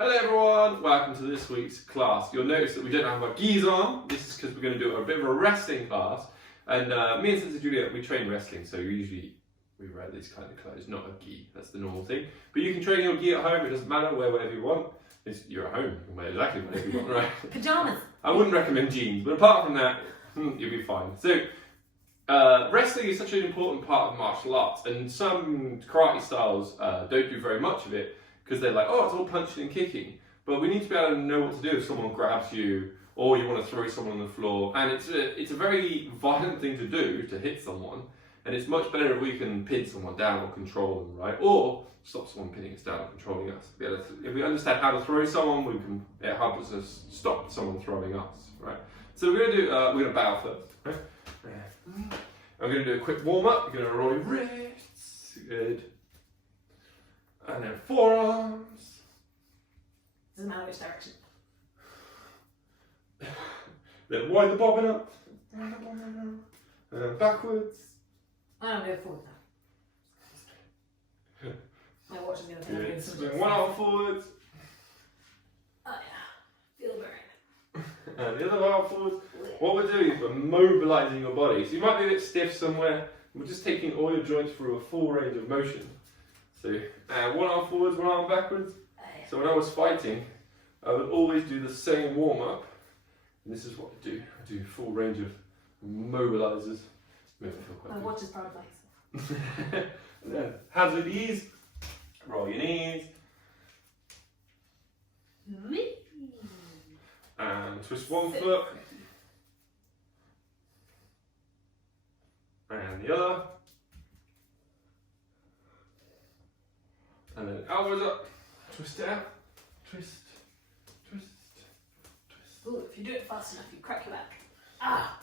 Hello everyone, welcome to this week's class. You'll notice that we don't have our gis on. This is because we're going to do a bit of a wrestling class. And me and Sister Julia, we train wrestling, so usually we wear these kind of clothes, not a gi. That's the normal thing. But you can train your gi at home, it doesn't matter, wear whatever you want. You're at home, you can wear exactly whatever you want, right? Pyjamas. I wouldn't recommend jeans, but apart from that, you'll be fine. So, wrestling is such an important part of martial arts, and some karate styles don't do very much of it because they're like, oh, it's all punching and kicking. But we need to be able to know what to do if someone grabs you or you want to throw someone on the floor. And it's a very violent thing to do, to hit someone. And it's much better if we can pin someone down or control them, right? Or stop someone pinning us down or controlling us. If we understand how to throw someone, it helps us stop someone throwing us, right? So we're going to bow first, right? I'm going to do a quick warm up. You're going to roll your wrists, good. And then forearms. Doesn't matter which direction. Then wind the bobbin up. And then backwards. I don't do it forward now. My watch is going to tell me. Then one arm forwards. Oh yeah, feel the burn. And the other arm forwards. What we're doing is we're mobilising your body. So you might be a bit stiff somewhere. We're just taking all your joints through a full range of motion. So one arm forwards, one arm backwards. So when I was fighting, I would always do the same warm up. And this is what I do. I do full range of mobilisers. My watch is proud of myself. And then hands with ease. Roll your knees. Me. And twist one foot. And the other. And then elbows up. Twist it out. Twist. Twist. Twist. Ooh, if you do it fast enough, you crack your back. Ah.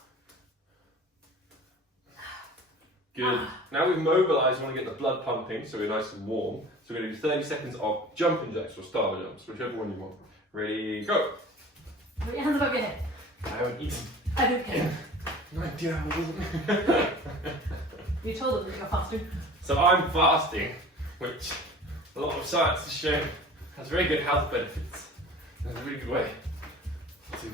Good. Now we've mobilised, we want to get the blood pumping so we're nice and warm. So we're going to do 30 seconds of jumping jacks or starter jumps, whichever one you want. Ready, go! Put your hands above your head. I haven't eaten. I don't care. You told them that you're fasting. So I'm fasting, which a lot of science has shown has very good health benefits. That's a really good way to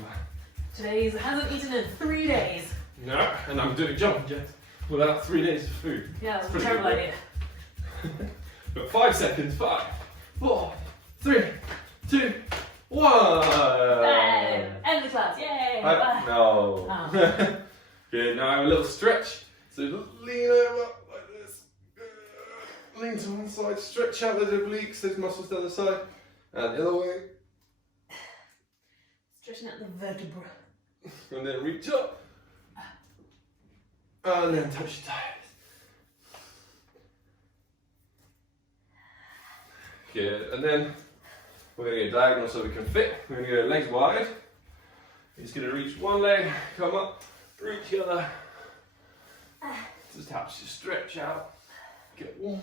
Today's hasn't eaten in 3 days. no, and I'm doing jumping jacks without 3 days of food. Yeah, that's a Pretty terrible good, idea. But 5 seconds, 5, 4, 3, 2, 1. End the class, yay! No. Oh. Good, now I have a little stretch. So lean over like this. Lean to one side, stretch out those obliques, those muscles to the other side. And the other way. Stretching out the vertebra. And then reach up. And then touch your toes. Good, and then we're going to go diagonal so we can fit. We're going to go legs wide. You're just going to reach one leg, come up, reach the other. Just helps you stretch out, get warm.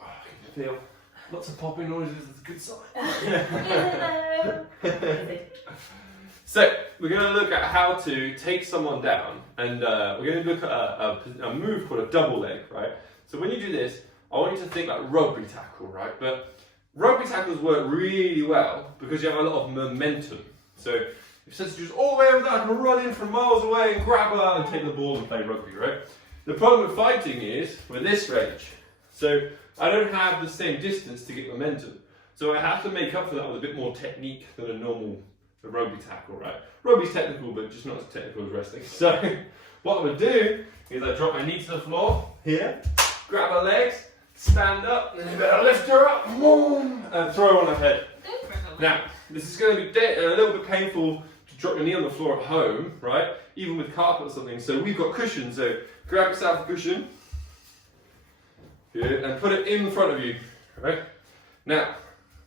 Oh, I can feel lots of popping noises, it's a good sign. So, we're going to look at how to take someone down, and we're going to look at a move called a double leg, right? So when you do this, I want you to think like rugby tackle, right? But rugby tackles work really well because you have a lot of momentum. So if Sister Julia's all the way over there, I can run in from miles away and grab her and take the ball and play rugby, right? The problem with fighting is with this range. So I don't have the same distance to get momentum. So I have to make up for that with a bit more technique than a normal rugby tackle, right? Rugby's technical, but just not as technical as wrestling. So what I'm going to do is I drop my knee to the floor here, grab her legs, stand up, and then you better lift her up, and throw her on her head. Now, this is going to be a little bit painful to drop your knee on the floor at home, right? Even with carpet or something. So we've got cushions, so grab yourself a cushion. Good, and put it in front of you, right? Now,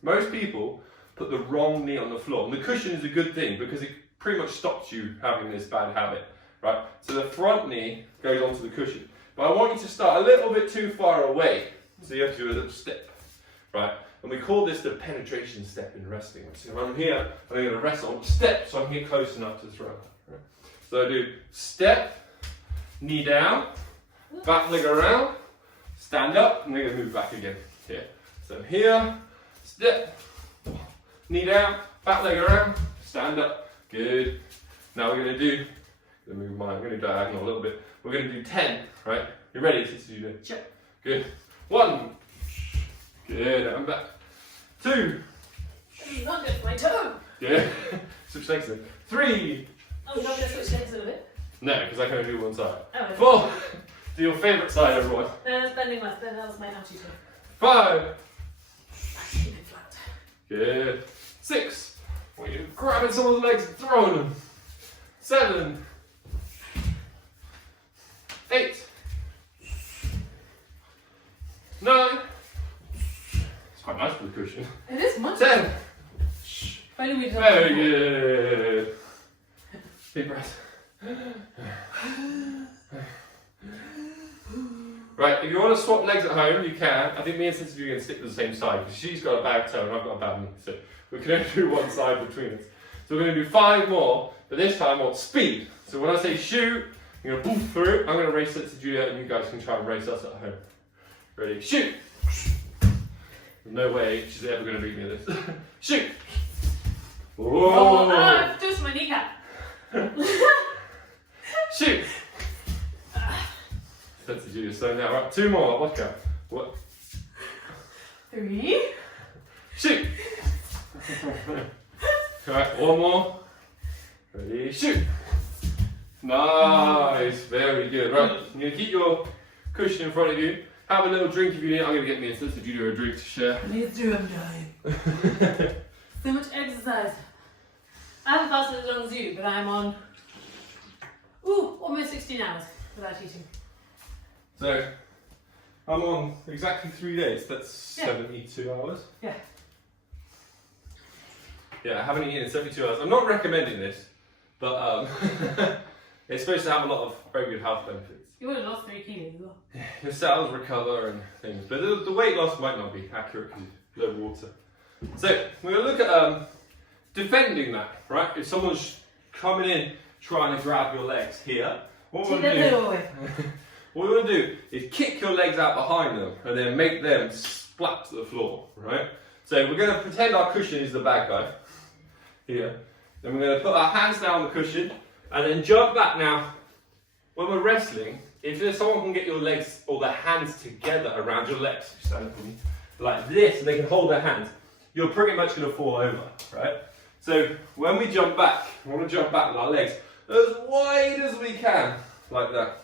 most people put the wrong knee on the floor. And the cushion is a good thing because it pretty much stops you having this bad habit, right? So the front knee goes onto the cushion. But I want you to start a little bit too far away. So you have to do a little step, right? And we call this the penetration step in wrestling. So I'm here, and I'm going to wrestle, step, so I can get close enough to throw. Right? So I do step, knee down, back leg around, stand up, and then move back again. Here. So here, step, knee down, back leg around, stand up. Good. Now we're going to do, I'm going to diagonal a little bit. We're going to do 10, right? You ready, Sister Judah? Sure. Good. 1. Good. And back. 2. Not just my toe. Good. Switch legs then. 3. Oh, you're not going to switch legs in a bit? No, because I can only do one side. Oh, 4. Do your favourite side, everyone. Bending left, that was my ouchie toe. 5. Keep it flat. Good. 6. Well, you're grabbing someone's legs and throwing them. 7. 8. 9. It's quite nice for the cushion. It is much. 10. Finally, we did Very good. Deep breath. Right, if you want to swap legs at home, you can. I think me and Sister are going to stick to the same side because she's got a bad toe and I've got a bad knee. So we can only do one side between us. So we're going to do 5 more, but this time I want speed. So when I say shoot, you're going to poof through. I'm going to race Sister Julia and you guys can try and race us at home. Ready? Shoot! There's no way she's ever going to beat me at this. Shoot! Whoa! Oh, just my kneecap. Shoot! Sister Julia, so now, right, 2 more. Watch out. What? 3. Shoot! Alright, 1 more. Ready, shoot! Nice, very good. Right, you're going to keep your cushion in front of you. Have a little drink if you need. I'm going to get me and Sister Julia a drink to share. Me too, I'm dying. So much exercise. I haven't fasted as long as you, but I'm on, almost 16 hours without eating. So, I'm on exactly 3 days. That's Yeah. 72 hours. Yeah. Yeah, I haven't eaten in 72 hours. I'm not recommending this, but it's supposed to have a lot of very good health benefits. You would have lost 3 kilos as well. Your cells recover and things, but the weight loss might not be accurate because you low water. So we're going to look at defending that, right? If someone's coming in trying to grab your legs here, what we're going to do is kick your legs out behind them and then make them splat to the floor, right? So we're going to pretend our cushion is the bad guy here. Then we're going to put our hands down on the cushion and then jump back. Now, when we're wrestling, if there's someone can get your legs or their hands together around your legs, stand up with me, like this, and they can hold their hands, you're pretty much going to fall over, right? So when we jump back, we want to jump back with our legs as wide as we can, like that.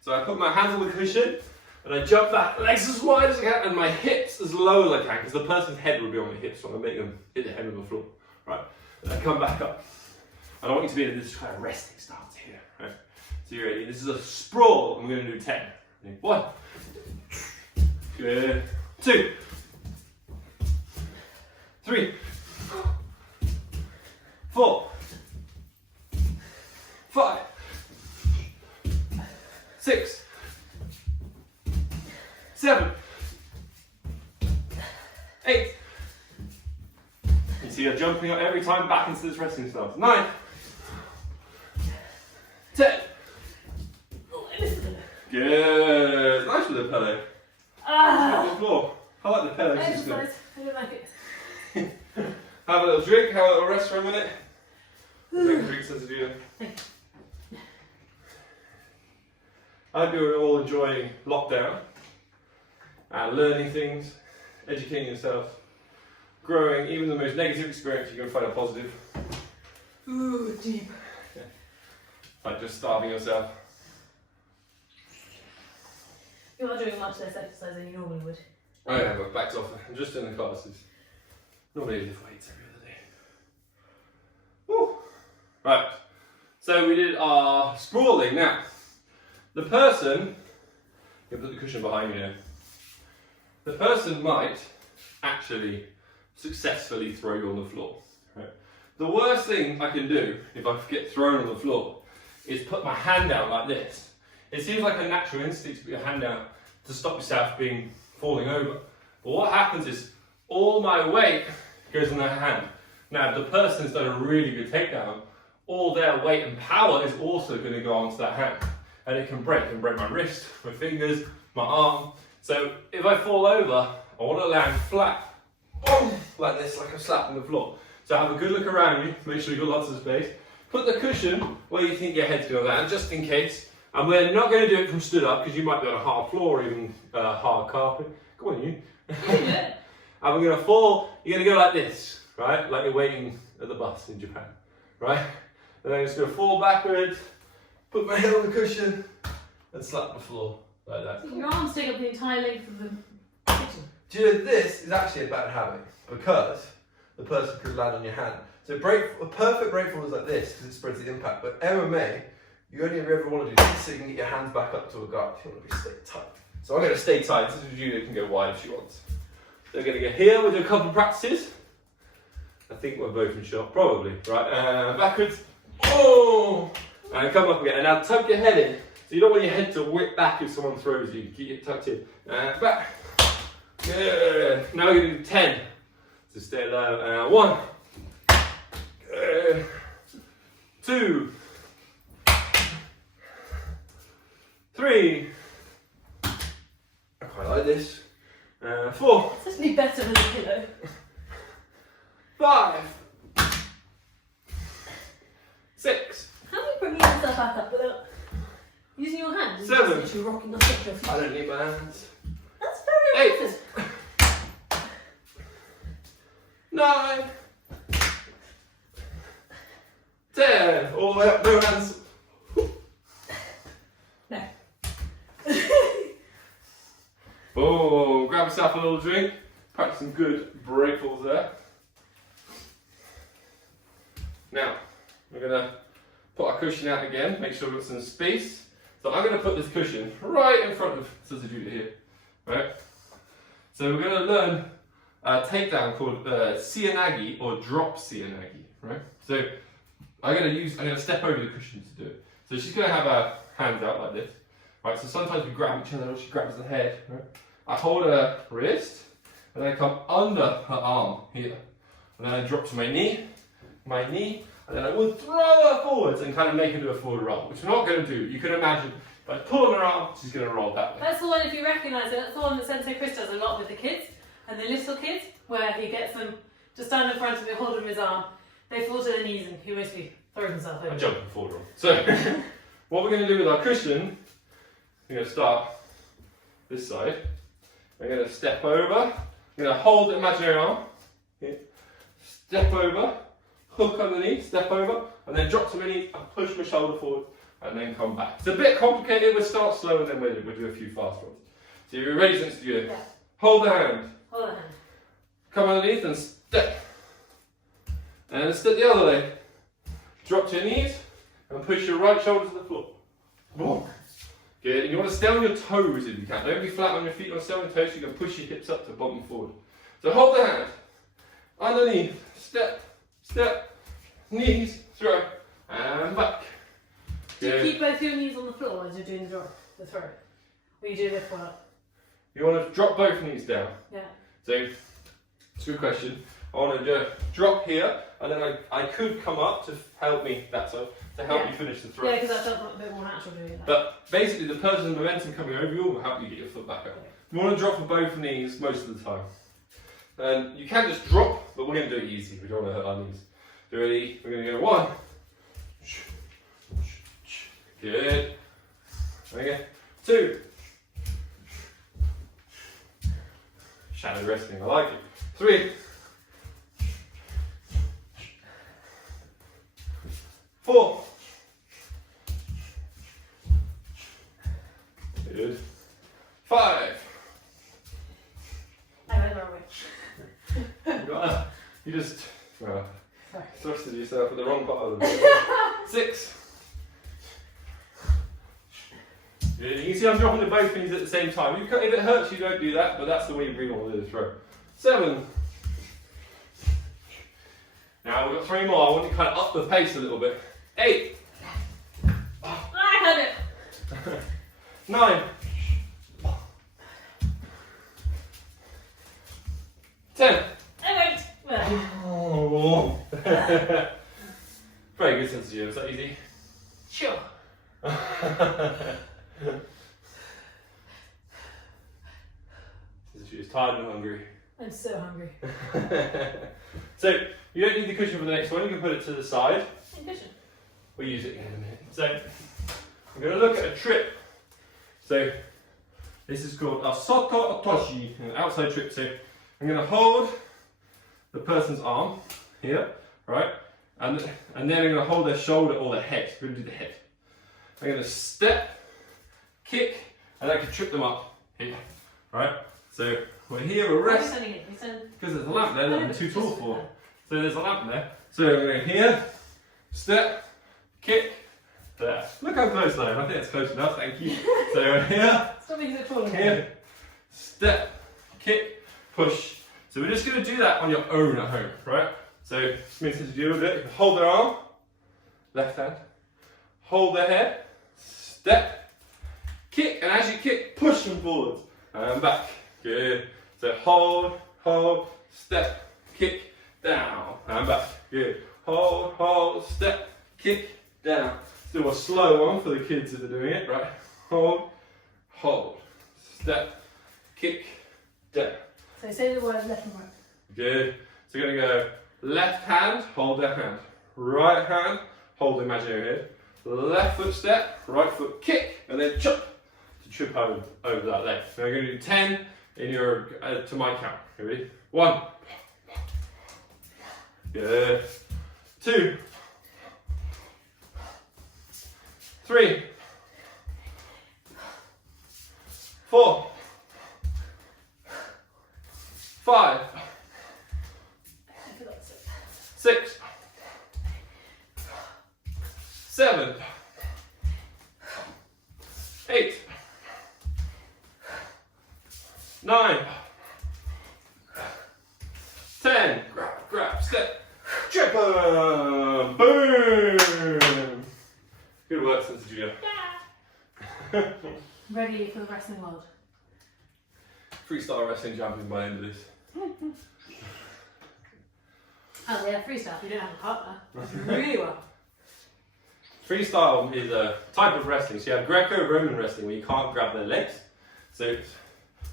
So I put my hands on the cushion, and I jump back, legs as wide as I can, and my hips as low as I can, because the person's head will be on the hips, so I'm going to make them hit the head on the floor, right? And I come back up. I don't want you to be in this kind of resting stance here, right? So you ready? This is a sprawl, and we're going to do 10. 1. Good. 2. 3. 4. 5. 6. 7. 8. You see, you're jumping up every time back into this resting stance. 9. 10. Good. Nice with the pillow. On the floor. I like the pillow system. Exercise. I don't like it. Have a little drink, have a little rest for a minute. Make a drink, says Julia. I hope you're all enjoying lockdown, learning things, educating yourself, growing. Even the most negative experience, you can find a positive. Ooh, deep. Like just starving yourself. You are doing much less exercise than you normally would. Oh yeah, but backed off. I'm just in the classes. Normally lift weights every other day. Woo. Right. So we did our sprawling. Now, the person, you can put the cushion behind you now. The person might actually successfully throw you on the floor. Right? The worst thing I can do if I get thrown on the floor is put my hand out like this. It seems like a natural instinct to put your hand out to stop yourself falling over. But what happens is all my weight goes in their hand. Now, if the person's done a really good takedown, all their weight and power is also going to go onto that hand. And it can break my wrist, my fingers, my arm. So if I fall over, I want to land flat, like this, like I'm slapping the floor. So have a good look around you, make sure you've got lots of space. Put the cushion where you think your head's going to land, just in case. And we're not going to do it from stood up, because you might be on a hard floor or even hard carpet. Go on, you. And we're going to fall, you're going to go like this, right? Like you're waiting at the bus in Japan, right? And then I'm just going to fall backwards, put my head on the cushion, and slap the floor, like that. Your arms take up the entire length of the kitchen. Do you know, this is actually a bad habit, because the person could land on your hand. So a perfect breakfall is like this, because it spreads the impact. But MMA, you only ever want to do this so you can get your hands back up to a guard. You want to stay tight. So I'm going to stay tight. This is Julia can go wide if she wants. So we're going to go here. We'll do a couple of practices. I think we're both in shot, probably. Right, backwards. Oh! And come up again. And now tuck your head in. So you don't want your head to whip back if someone throws you. Keep it tucked in. And back. Good. Now we're going to do 10. So stay low. 1. 2. 3. I quite like this. 4. It's actually better than a pillow. 5. 6. How are you bringing yourself back up without using your hands? 7. You're rocking the foot. I don't need my hands. That's very 8. impressive. 9. 10. All the way up, no hands. No. Oh, grab yourself a little drink. Practice some good break falls there. Now, we're going to put our cushion out again, make sure we've got some space. So I'm going to put this cushion right in front of Suzuki here, right? So we're going to learn a takedown called Seoinage or drop Seoinage, right? So I'm going to step over the cushion to do it. So she's going to have her hands out like this, right? So sometimes we grab each other, or she grabs the head, right? I hold her wrist, and then I come under her arm here, and then I drop to my knee, and then I will throw her forwards and kind of make her do a forward roll, which we're not going to do. You can imagine, if I pull on her arm, she's going to roll that way. That's the one, if you recognise it, that's the one that Sensei Chris does a lot with the kids and the little kids, where he gets them to stand in front of him, hold him his arm, they fall to their knees and he mostly throws himself over. I jump and forward roll. So, what we're going to do with our cushion, we're going to start this side. We're going to step over, we're going to hold the imaginary arm, here. Step over, hook underneath, step over, and then drop to my knee and push my shoulder forward, and then come back. It's a bit complicated, we'll start slow and then we'll do a few fast ones. So you're ready since you do it. Yeah. Hold the hand, Hold the hand. come underneath and step. And step the other leg. Drop to your knees and push your right shoulder to the floor. Boom. Good, and you want to stay on your toes if you can. Don't be flat on your feet, you want to stay on your toes so you can push your hips up to bottom forward. So hold the hand, underneath, step, step, knees, throw, and back. Do you keep both your knees on the floor as you're doing the throw? Or you do lift one up? You want to drop both knees down. Yeah. So, it's a good question. I want to drop here, and then I could come up to help me, that side, to help you finish the throw. Yeah, because that felt a bit more natural doing that. But basically, the person's momentum coming over you will help you get your foot back up. You want to drop for both knees most of the time. And you can just drop, but we're going to do it easy. We don't want to hurt our knees. You ready? We're going to go 1. Good. Okay. 2. Shadow resting. I like it. 3. 4. Good. 5. I went the wrong way. You just Sorry. thrusted yourself at the wrong part of the 6. Good. You can see I'm dropping the both knees at the same time. If it hurts you, don't do that, but that's the way you bring on the throw. 7. Now we've got 3 more. I want to kind of up the pace a little bit. 8. I had it! 9. 10. I went! Well, Oh. Very good sense of humor. Is that easy? sure. This is He's tired and hungry. I'm so hungry. So you don't need the cushion for the next one. You can put it to the side. And cushion. We'll use it again in a minute. So I'm going to look at a trip. So this is called a soto otoshi, an outside trip. So I'm going to hold the person's arm here, right? And then I'm going to hold their shoulder or their head. We're going to do the head. I'm going to step, kick, and I can trip them up here, right? So we're here, we're Why are you rest. standing it? You stand. Because there's a lamp there that I'm too tall for. So there's a lamp there. So we're going here, step, kick, there. Look how close I am. I think it's close enough, thank you. So we're here, Stop making it taller. here, step, kick, push. So we're just going to do that on your own at home, right? So this means that you do it. You can hold their arm, left hand, hold their head, step, kick, and as you kick, push them forwards and back. Good. So hold, step, kick, down and back. Good. Hold, step, kick, down. Let's do a slow one for the kids if they're doing it, right? Hold, step, kick, down. So say the word left and right. Good. So you're going to go left hand, hold their hand. Right hand, hold the imaginary head. Left foot step, right foot kick, and then chop to trip over that leg. So we're going to do 10 in your to my count. You ready? 1. Good. 2. 3. 4. 5. 6. 7. 8. 9. 10. Grab, step, trip 'em. Boom. Good work, Sensei Julia. Yeah. Ready for the wrestling world. Freestyle wrestling champion by the end of this. Oh yeah, freestyle. You don't have a partner. Really well. Freestyle is a type of wrestling. So you have Greco-Roman wrestling where you can't grab their legs. So it's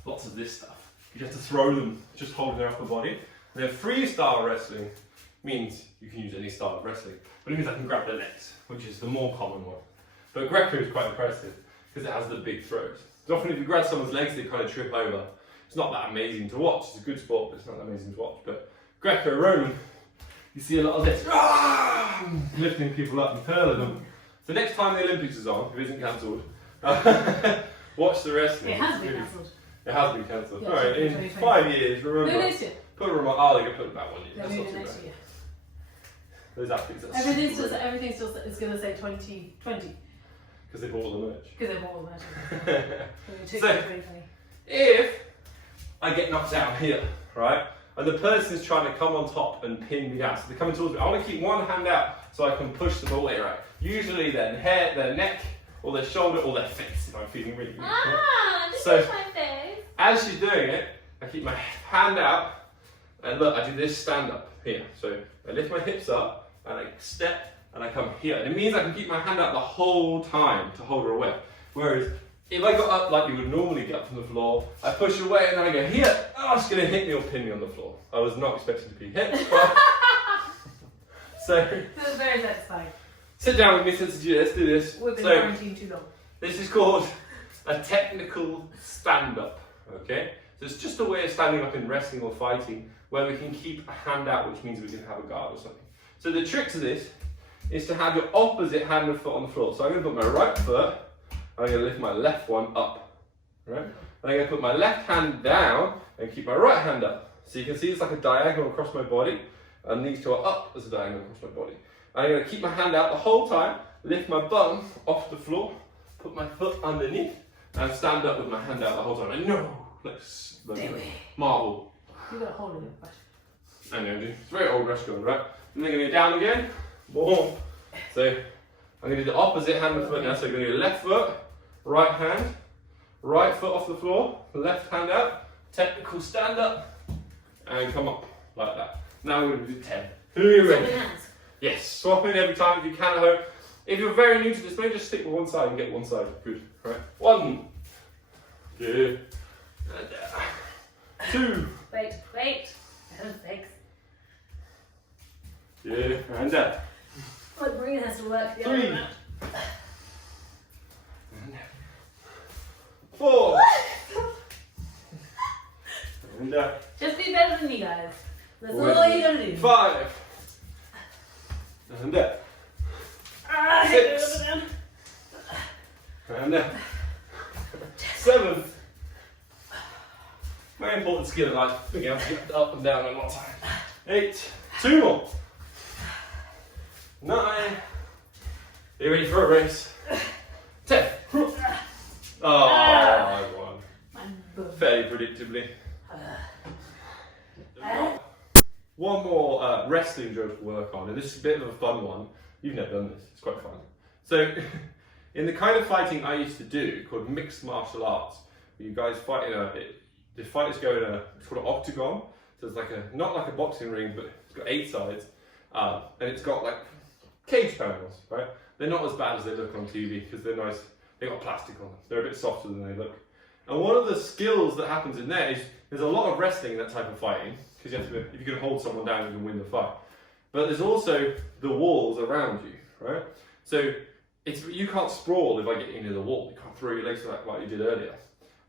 lots of this stuff. You have to throw them just holding their upper body. And then freestyle wrestling means you can use any style of wrestling. But it means I can grab their legs, which is the more common one. But Greco is quite impressive because it has the big throws. So often if you grab someone's legs, they kind of trip over. It's not that amazing to watch. It's a good sport, but it's not that amazing to watch. But Greco-Roman, you see a lot of this, lifting people up and hurling them. So next time the Olympics is on, if it isn't cancelled, watch the wrestling. It has been cancelled. It has been cancelled. Yeah, Alright, in 2020. 5 years, No, remember. next year. Put a remote. Oh, they can put it back 1 year. No, That's not maybe too next bad. year. Those athletes, that's Everything still is going to say 2020 because they bought all the merch. because they've all the matches. So- 2020. If I get knocked down here, right, and the person's trying to come on top and pin me down, so they're coming towards me, I want to keep one hand out so I can push them away, right? Usually their head, their neck, or their shoulder, or their face if I'm feeling really weak. Just So- touch my face. As she's doing it, I keep my hand out, and look, I do this stand up here. So I lift my hips up, and I step, and I come here. And it means I can keep my hand out the whole time to hold her away. Whereas if I got up like you would normally get up from the floor, I push away, and then I go here. Oh, it's going to hit me or pin me on the floor. I was not expecting to be hit. But so This is very satisfying. sit down with me, Sensei. Let's do this. We've been So quarantined too long. this is called a technical stand-up, okay? So it's just a way of standing up in wrestling or fighting where we can keep a hand out, which means we can have a guard or something. So the trick to this is to have your opposite hand and foot on the floor. So I'm going to put my right foot, I'm going to lift my left one up, right? And I'm going to put my left hand down and keep my right hand up. So you can see it's like a diagonal across my body, and these two are up as a diagonal across my body. And I'm going to keep my hand out the whole time, lift my bum off the floor, put my foot underneath, and stand up with my hand out the whole time. And no, like marble. You've got a hole in your butt. I know, dude. It's very old restaurant, right? And then I'm going to go down again. Boom. So I'm going to do the opposite hand and foot now. So I'm going to do left foot, right hand, right foot off the floor, left hand out, technical stand up, and come up like that. Now we're going to do 10. Who are you ready? Swap hands. Yes, swap in every time if you can at home. If you're very new to this, maybe just stick with one side and get one side. Good. Right? 1. Good. And, 2. Wait. For heaven's sakes. Yeah, and down. My brain has to work the other 3. way around. 4. And Just be better than me, guys. That's Wait. all you gotta do. 5. And Ah, I hate 6. it, and 7. Very important skill in life. Being able to get up and down in one time. 8. 2 more. 9. Are you ready for a race? 10. Oh, I won. Man, boom. Fairly predictably. One more wrestling joke to work on, and this is a bit of a fun one. You've never done this, it's quite fun. So, in the kind of fighting I used to do, called mixed martial arts, where you guys fight the fighters go in it's called an octagon, so it's like not like a boxing ring, but it's got 8 sides, and it's got like cage panels, right? They're not as bad as they look on TV, because they're nice, they've got plastic on them, they're a bit softer than they look. And one of the skills that happens in there is, there's a lot of wrestling in that type of fighting, because you have to, if you can hold someone down, you can win the fight. But there's also the walls around you, right? So you can't sprawl if I get you near the wall. You can't throw your legs like you did earlier.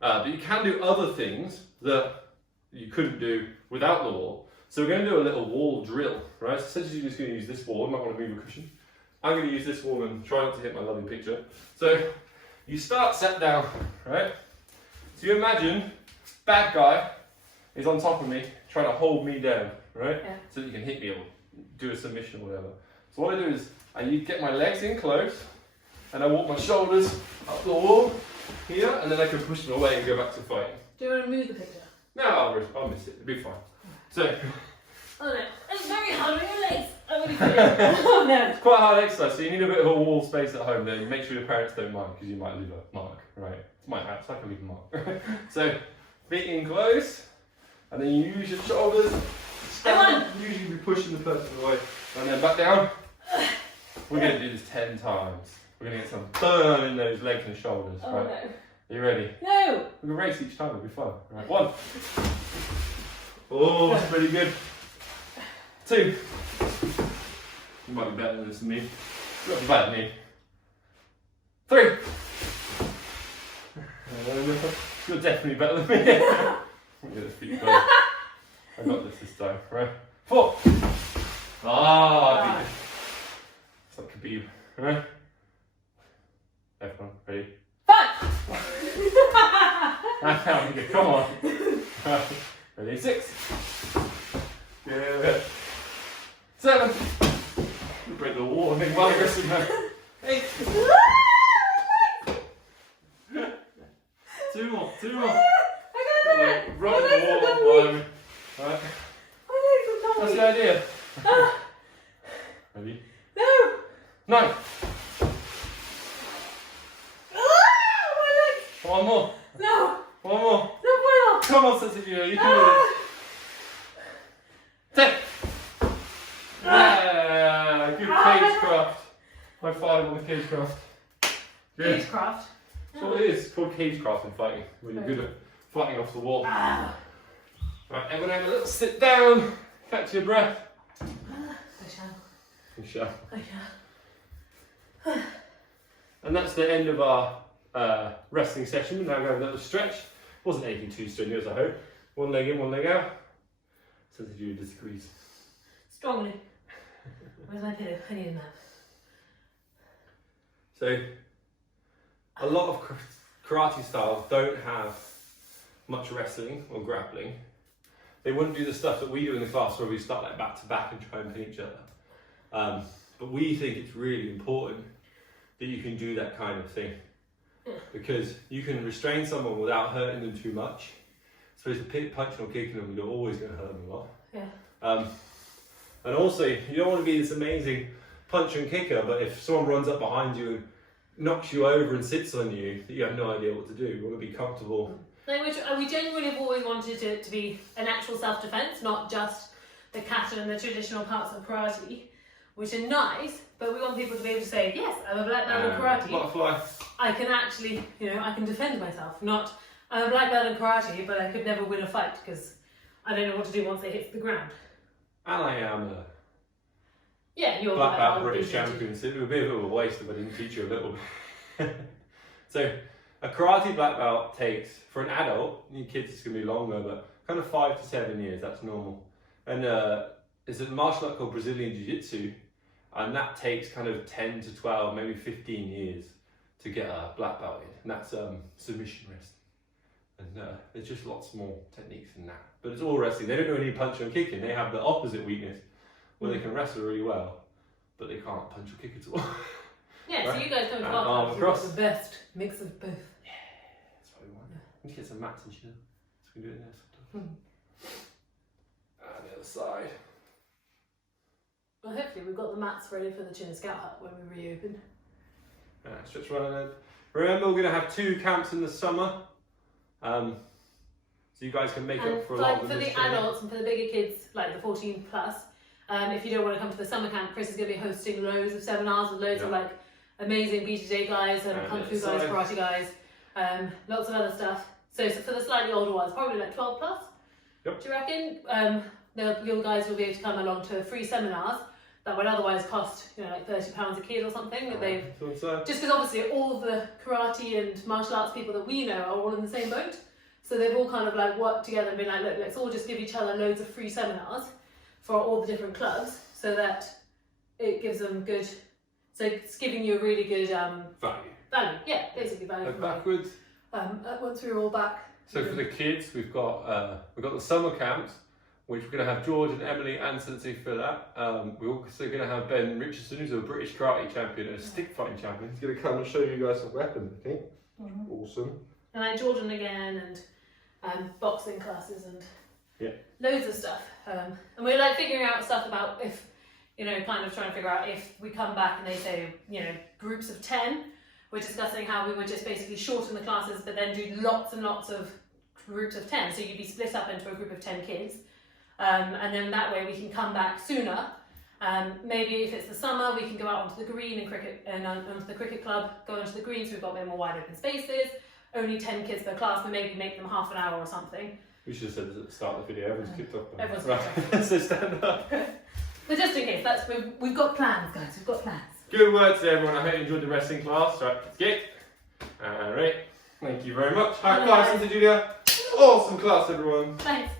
But you can do other things that you couldn't do without the wall. So we're going to do a little wall drill, right? So essentially you're just going to use this wall. I might want to move a cushion. I'm going to use this wall and try not to hit my lovely picture. So you start sat down, right? So you imagine bad guy is on top of me trying to hold me down, right? Yeah. So that you can hit me or do a submission or whatever. So what I do is I get my legs in close and I walk my shoulders up the wall here and then I can push them away and go back to fighting. Do you want to move the picture? No, I'll miss it. It'll be fine. So Oh no, it's very hard on your legs. I'm gonna do it. Oh no. it's quite a hard exercise, so you need a bit of a wall space at home there. You make sure your parents don't mind because you might leave a mark, right? It's my house, I can leave a mark. So feet in close and then you use your shoulders. Usually be pushing the person away and then back down. We're going to do this 10 times. We're going to get some burn in those legs and shoulders. Oh right? no. Are you ready? No. We can race each time, it'll be fun. Right. 1. Oh, that's pretty good. 2. You might be better than this than me. You're not better than me. 3. You're definitely better than me. Get this feet close. I got this time, right? 4. Ah, I beat you. It's like Khabib, right? Everyone, ready? 5. Come on. Ready? 6. Good. 7. You break the wall and make one aggressive man. 8. 2 more. 2 more. I got it. Run the wall behind me. Right. That's the idea. Ready? No. 9. My legs. One more. No. One more. No puedo. Come on, Cecilia, you can do it. 10. Yeah, good cage craft. High 5 on the cage craft. Good. Cagecraft. That's what it is. It's called cage craft in fighting. When you're good at fighting off the wall. Ah. Right, everyone have a little sit down. Catch your breath. I shall. You shall. I shall. And that's the end of our wrestling session. We're now going to have a little stretch. Wasn't anything too strenuous, I hope. One leg in, one leg out. Says if you disagrees. Strongly. Where's my pillow? I need a nap. So, a lot of karate styles don't have much wrestling or grappling. They wouldn't do the stuff that we do in the class where we start like back to back and try and pin each other. But we think it's really important that you can do that kind of thing. Because you can restrain someone without hurting them too much. So if you're punching or kicking them, you're always going to hurt them a lot. Yeah. And also, you don't want to be this amazing puncher and kicker, but if someone runs up behind you and knocks you over and sits on you, that you have no idea what to do. You want to be comfortable. Like we genuinely have always wanted it to be an actual self-defense, not just the kata and the traditional parts of karate, which are nice, but we want people to be able to say, yes, I'm a black belt in karate. Butterfly. I can actually, I can defend myself, not I'm a black belt in karate, but I could never win a fight because I don't know what to do once it hits the ground. And I am a Yeah, you're black belt I'll British beat you. champion, so it would be a bit of a waste if I didn't teach you a little bit. So, a karate black belt takes, for an adult, you kids it's going to be longer, but kind of 5 to 7 years, that's normal. And there's a martial art called Brazilian Jiu-Jitsu, and that takes kind of 10 to 12, maybe 15 years to get a black belt in. And that's submission wrestling. And there's just lots more techniques than that. But it's all wrestling. They don't do any punching and kicking. They have the opposite weakness, where they can wrestle really well, but they can't punch or kick at all. Yeah, so you guys come to And our arm club, you've got across. the best mix of both. That's what we want. We need to get some mats and shit. So we can do it in there sometime. And the other side. Well, hopefully we've got the mats ready for the Chin Scout Hut when we reopen. Stretch right ahead. Remember, we're going to have 2 camps in the summer. So you guys can make And up for a like lot of for this the training. adults and for the bigger kids, like the 14 plus, if you don't want to come to the summer camp, Chris is going to be hosting loads of seminars with loads of like amazing BJJ guys and Kung Fu guys, karate guys, lots of other stuff. So for the slightly older ones, probably like 12 plus. Yep. Do you reckon? Your guys will be able to come along to free seminars that would otherwise cost, like £30 a kid or something. That they've just because obviously all of the karate and martial arts people that we know are all in the same boat. So they've all kind of like worked together and been like, look, let's all just give each other loads of free seminars for all the different clubs, so that it gives them good. So it's giving you a really good value. Yeah, basically value. Go backwards. Once we're all back. So for the kids, we've got the summer camps, which we're going to have George and Emily and Sensei for that. We're also going to have Ben Richardson, who's a British karate champion and a stick fighting champion. He's going to come and show you guys some weapons, I think. Awesome. And like Jordan again, and boxing classes and loads of stuff. And we're like figuring out stuff about if, kind of trying to figure out if we come back and they say, groups of 10, we're discussing how we would just basically shorten the classes but then do lots and lots of groups of 10. So you'd be split up into a group of 10 kids. And then that way we can come back sooner. Maybe if it's the summer, we can go out onto the green and cricket and onto the cricket club, go onto the green so we've got a bit more wide open spaces. Only 10 kids per class, but maybe make them half an hour or something. We should have said this at the start of the video. Everyone's kicked off. Everyone's kicked off. So stand up. But just in case, we've got plans, guys. We've got plans. Good work to everyone. I hope you enjoyed the wrestling class. Right, let's get. Alright. Thank you very much. High five, Sensei Julia. Awesome class, everyone. Thanks.